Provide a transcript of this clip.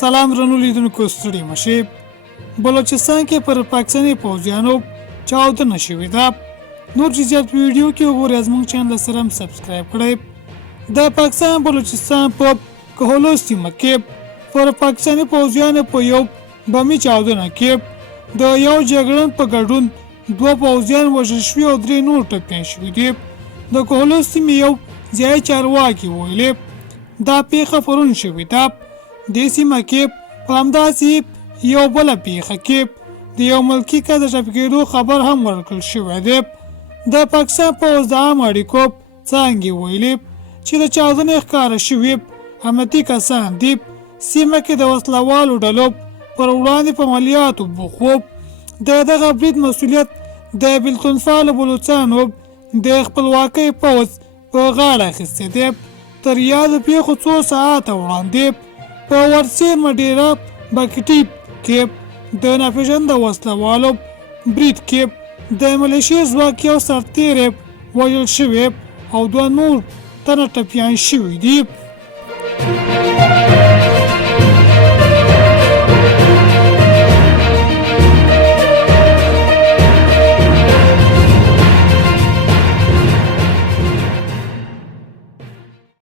سلام درنو لیدونکو ستړي مشئ. بلوچستان کې پر پاکستاني پوځیانو چاودنه شوې ده. نور چې زیات ویډیو کې وګورئ زموږ چینل سره هم سبسکرایب کړئ. د پاکستان بلوچستان په کهولو سیمه کې پر پاکستاني پوځیانو په یو بمي چاودنه کې د یو جګړن په ګډون 2 پوځیان وژل شوي او 3 نور ټپیان شوي دي. د کهولو سیمې یو ځایي چارواکي ویلي دا پیښه پرون شوې ده. دې سیمه کې په همداسې یو بله پیښه کې د یو ملکي کس د ټپي کېدو خبر هم ورکړل شوی دی. د پاکستان پوځ د عامه اړیکو څانګې ویلي چې د چاودنې ښکاره شوي امنیتي کسان دي سیمه کې د وسلوالو ډلو پر وړاندې په عملیاتو بوخت وو. د دغه برید مسؤلیت د بلتونفالو بلوڅانو د خپلواکۍ پوځ په غاړه اخیستی دی. تر یادو پیښو 2 ساعته وړاندې په ورسیر مډیرا بکټي کې د ناپېژانده وسلوالو برید کې د ملیشیا ځواک یو سرتیری وژل شوی او 2 نور تنه ټپیان شوي دي.